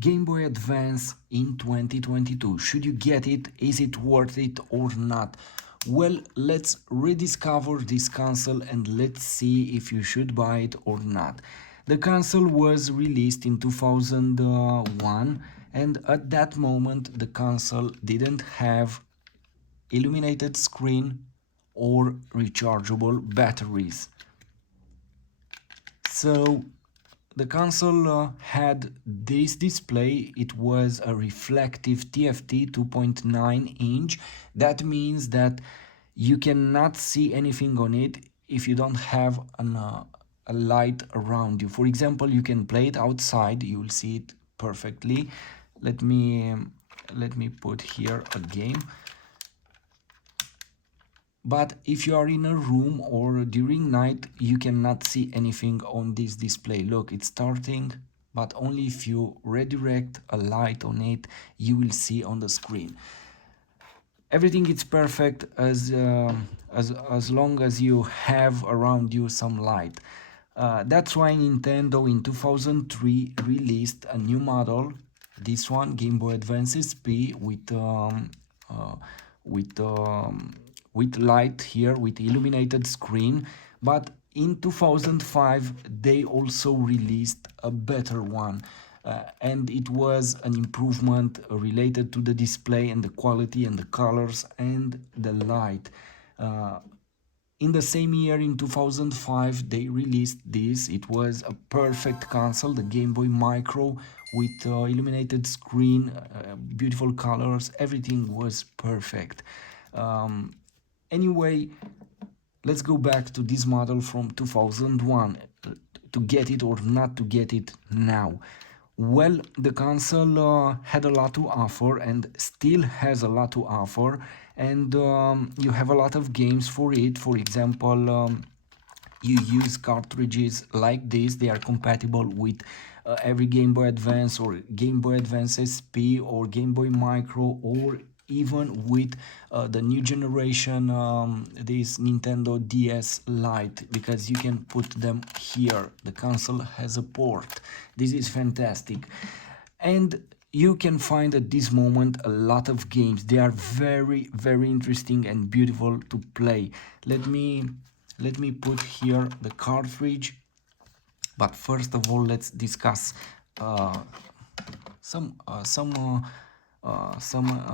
Game Boy Advance in 2022. Should you get it? Is it worth it or not? Well, let's rediscover this console and let's see if you should buy it or not. The console was released in 2001, and at that moment the console didn't have illuminated screen or rechargeable batteries. So the console had this display. It was a reflective TFT 2.9 inch. That means that you cannot see anything on it if you don't have a light around you. For example, you can play it outside, you will see it perfectly. Let me put here a game. But if you are in a room or during night, you cannot see anything on this display. Look, it's starting, but only if you redirect a light on it, you will see on the screen. Everything is perfect as long as you have around you some light. That's why Nintendo in 2003 released a new model, this one, Game Boy Advance SP, with light here, with illuminated screen. But in 2005 they also released a better one, and it was an improvement related to the display and the quality and the colors and the light. In the same year, in 2005, they released this. It was a perfect console, the Game Boy Micro, with illuminated screen, beautiful colors, everything was perfect. Anyway, let's go back to this model from 2001, to get it or not to get it now. Well, the console had a lot to offer and still has a lot to offer, and you have a lot of games for it. For example, you use cartridges like this. They are compatible with every Game Boy Advance or Game Boy Advance SP or Game Boy Micro, or even with the new generation, this Nintendo DS Lite, because you can put them here. The console has a port. This is fantastic. And you can find at this moment a lot of games. They are very, very interesting and beautiful to play. Let me put here the cartridge. But first of all, let's discuss some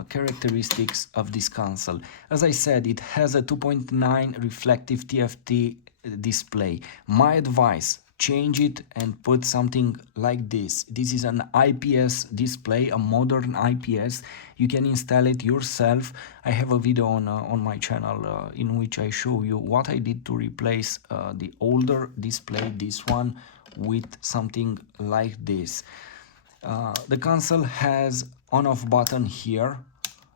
characteristics of this console. As I said, it has a 2.9 reflective TFT display. My advice: change it and put something like this. This is an IPS display, a modern IPS. You can install it yourself. I have a video on my channel in which I show you what I did to replace the older display, this one, with something like this. The console has on-off button here,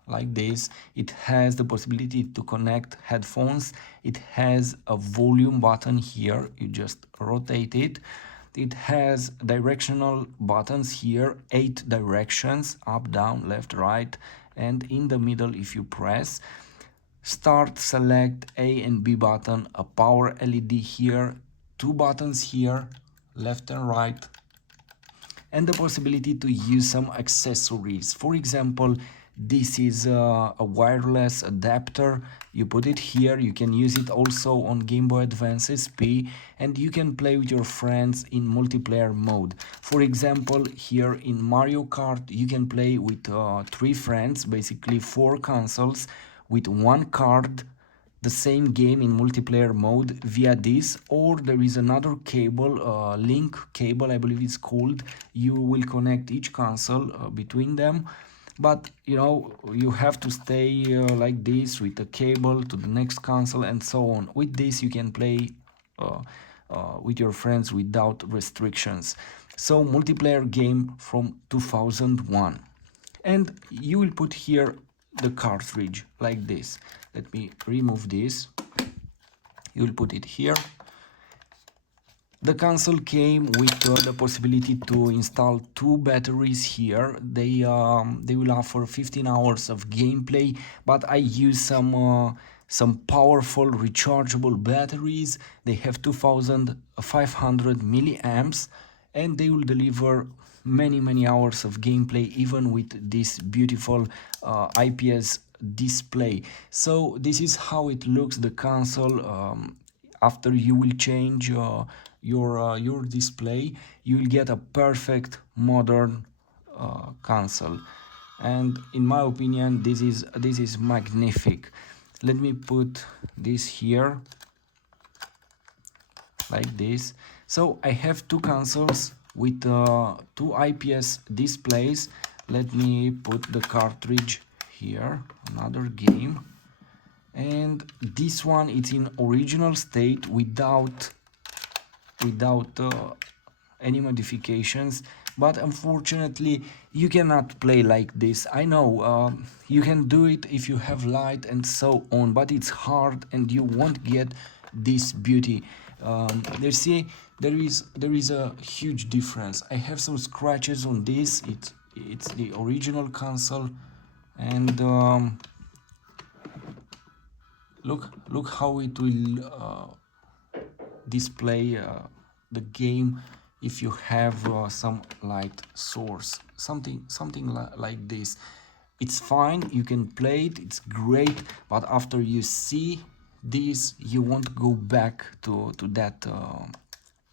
like this. It has the possibility to connect headphones. It has a volume button here. You just rotate it. It has directional buttons here, 8 directions: up, down, left, right, and in the middle, if you press start, select A and B button, a power LED here, 2 buttons here, left and right, and the possibility to use some accessories. For example, this is a wireless adapter. You put it here. You can use it also on Game Boy Advance SP, and you can play with your friends in multiplayer mode. For example, here in Mario Kart, you can play with 3 friends, basically 4 consoles, with 1 card, the same game in multiplayer mode via this. Or there is another cable, link cable, I believe it's called. You will connect each console between them, but you have to stay like this with the cable to the next console and so on. With this you can play with your friends without restrictions. So multiplayer game from 2001. And you will put here the cartridge like this. Let me remove this. You will put it here. The console came with the possibility to install 2 batteries here. They will offer 15 hours of gameplay, but I use some powerful rechargeable batteries. They have 2500 milliamps, and they will deliver many hours of gameplay even with this beautiful IPS display. So this is how it looks, the console. After you will change your display, you will get a perfect modern console, and in my opinion this is magnific. Let me put this here like this. So I have two consoles with two IPS displays. Let me put the cartridge here, another game, and this one it's in original state without any modifications, but unfortunately you cannot play like this. I know you can do it if you have light and so on, but it's hard and you won't get this beauty. You see, there is a huge difference. I have some scratches on this. It's the original console, and look how it will display the game if you have some light source, something like this. It's fine, you can play it, it's great, but after you see this you won't go back to that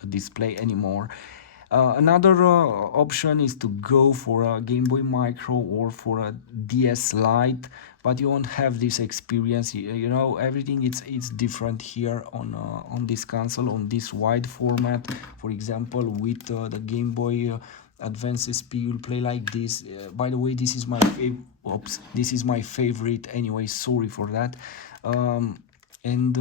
display anymore. Another option is to go for a Game Boy Micro or for a DS Lite, but you won't have this experience. You know, everything it's different here on this console, on this wide format. For example, with the Game Boy Advance SP, you'll play like this. By the way, this is my this is my favorite. Anyway, sorry for that. And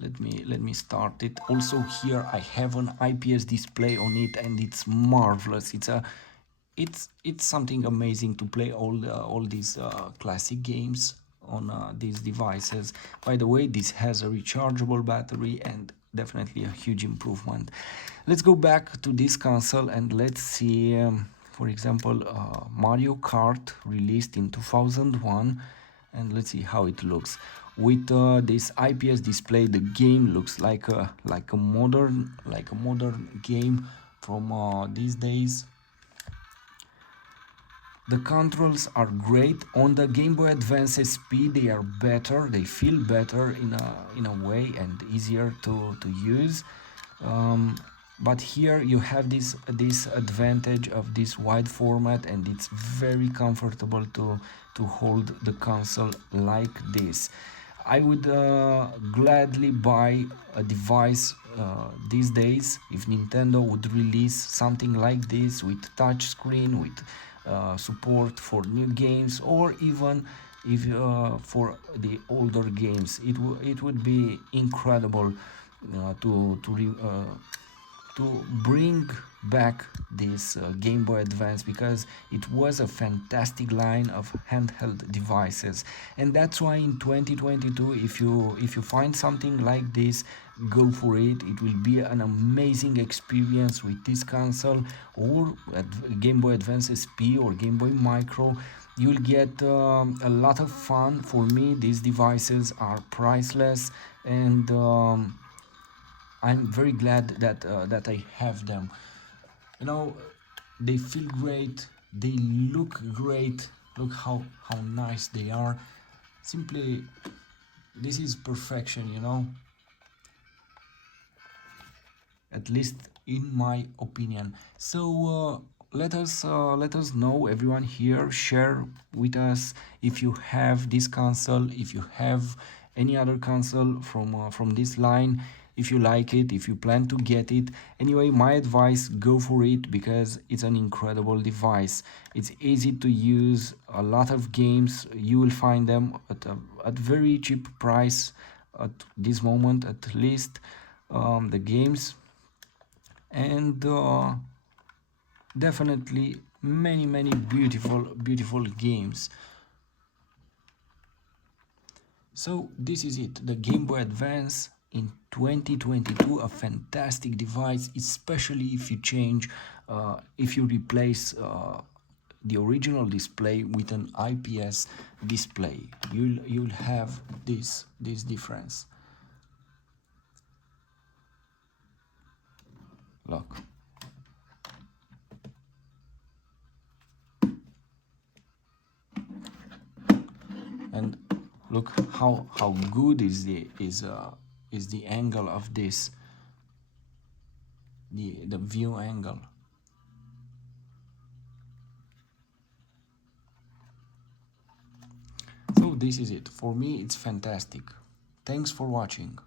let me start it. Also here I have an IPS display on it, and it's marvelous. It's something amazing to play all these classic games on these devices. By the way, this has a rechargeable battery and definitely a huge improvement. Let's go back to this console and let's see, for example, Mario Kart, released in 2001, and let's see how it looks. With this IPS display, the game looks like a modern game from these days. The controls are great on the Game Boy Advance SP. They are better. They feel better in a way and easier to use. But here you have this advantage of this wide format, and it's very comfortable to hold the console like this. I would gladly buy a device these days if Nintendo would release something like this with touch screen, with support for new games, or even if for the older games. It would be incredible to bring back this Game Boy Advance, because it was a fantastic line of handheld devices. And that's why in 2022, if you find something like this, go for it. It will be an amazing experience with this console, or Game Boy Advance SP or Game Boy Micro. You'll get a lot of fun. For me, these devices are priceless, and I'm very glad that I have them. You know, they feel great, they look great. Look how nice they are. Simply, this is perfection, you know, at least in my opinion. So let us know, everyone here, share with us if you have this console, if you have any other console from this line, if you like it, if you plan to get it. Anyway, my advice, go for it, because it's an incredible device. It's easy to use. A lot of games you will find them at very cheap price at this moment, at least, the games, and definitely many beautiful games. So this is it, the Game Boy Advance in 2022, a fantastic device, especially if you change, if you replace the original display with an IPS display. You'll have this difference. Look. And look how good is the angle of this, the view angle. So this is it. For me, it's fantastic. Thanks for watching.